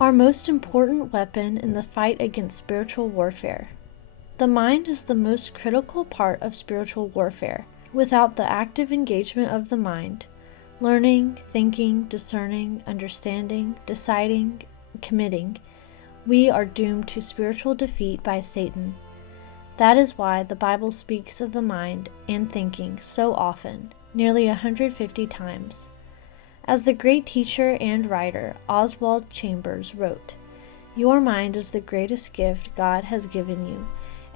Our most important weapon in the fight against spiritual warfare. The mind is the most critical part of spiritual warfare. Without the active engagement of the mind, learning, thinking, discerning, understanding, deciding, committing, we are doomed to spiritual defeat by Satan. That is why the Bible speaks of the mind and thinking so often, nearly 150 times. As the great teacher and writer Oswald Chambers wrote, "Your mind is the greatest gift God has given you,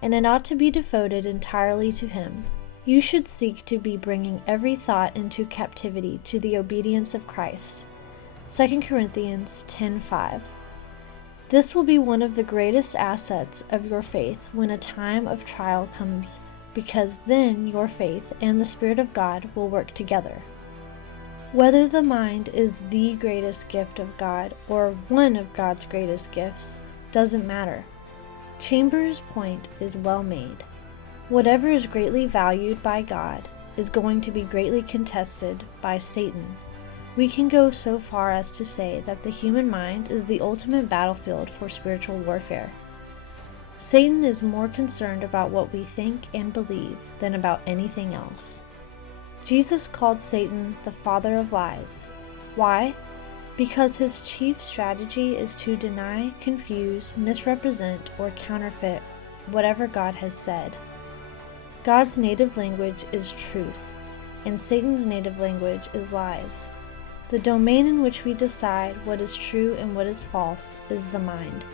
and it ought to be devoted entirely to Him. You should seek to be bringing every thought into captivity to the obedience of Christ." 2 Corinthians 10:5. This will be one of the greatest assets of your faith when a time of trial comes, because then your faith and the Spirit of God will work together. Whether the mind is the greatest gift of God or one of God's greatest gifts doesn't matter. Chambers' point is well made. Whatever is greatly valued by God is going to be greatly contested by Satan. We can go so far as to say that the human mind is the ultimate battlefield for spiritual warfare. Satan is more concerned about what we think and believe than about anything else. Jesus called Satan the father of lies. Why? Because his chief strategy is to deny, confuse, misrepresent, or counterfeit whatever God has said. God's native language is truth, and Satan's native language is lies. The domain in which we decide what is true and what is false is the mind.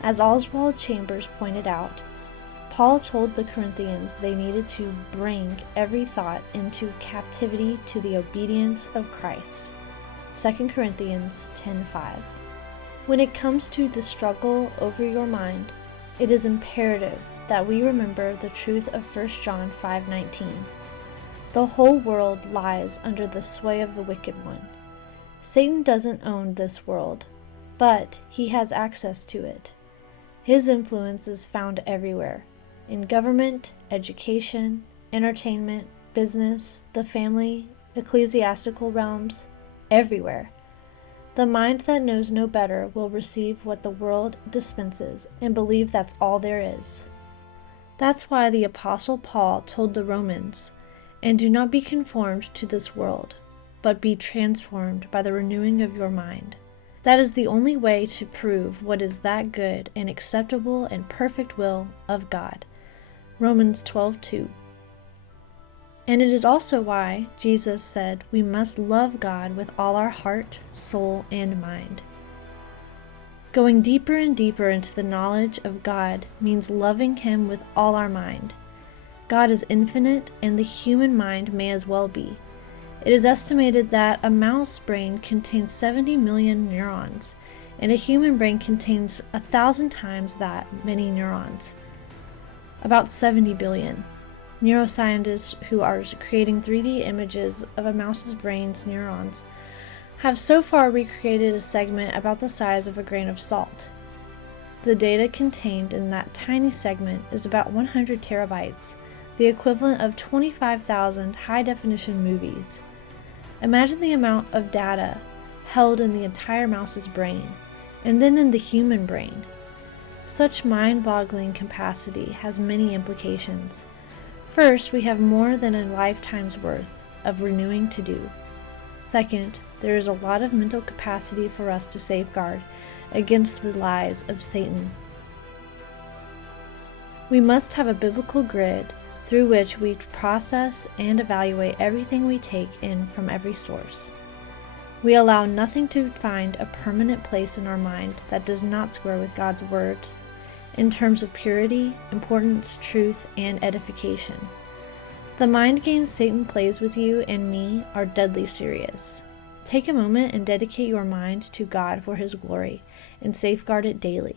As Oswald Chambers pointed out, Paul told the Corinthians they needed to bring every thought into captivity to the obedience of Christ. 2 Corinthians 10:5. When it comes to the struggle over your mind, it is imperative that we remember the truth of 1 John 5:19. The whole world lies under the sway of the wicked one. Satan doesn't own this world, but he has access to it. His influence is found everywhere, in government, education, entertainment, business, the family, ecclesiastical realms, everywhere. The mind that knows no better will receive what the world dispenses and believe that's all there is. That's why the Apostle Paul told the Romans, "And do not be conformed to this world, but be transformed by the renewing of your mind." That is the only way to prove what is that good and acceptable and perfect will of God. Romans 12:2. And it is also why Jesus said we must love God with all our heart, soul, and mind. Going deeper and deeper into the knowledge of God means loving Him with all our mind. God is infinite, and the human mind may as well be. It is estimated that a mouse brain contains 70 million neurons, and a human brain contains 1,000 times that many neurons, about 70 billion. Neuroscientists who are creating 3D images of a mouse's brain's neurons have so far recreated a segment about the size of a grain of salt. The data contained in that tiny segment is about 100 terabytes, the equivalent of 25,000 high-definition movies. Imagine the amount of data held in the entire mouse's brain, and then in the human brain. Such mind-boggling capacity has many implications. First, we have more than a lifetime's worth of renewing to do. Second, there is a lot of mental capacity for us to safeguard against the lies of Satan. We must have a biblical grid through which we process and evaluate everything we take in from every source. We allow nothing to find a permanent place in our mind that does not square with God's Word in terms of purity, importance, truth, and edification. The mind games Satan plays with you and me are deadly serious. Take a moment and dedicate your mind to God for His glory and safeguard it daily.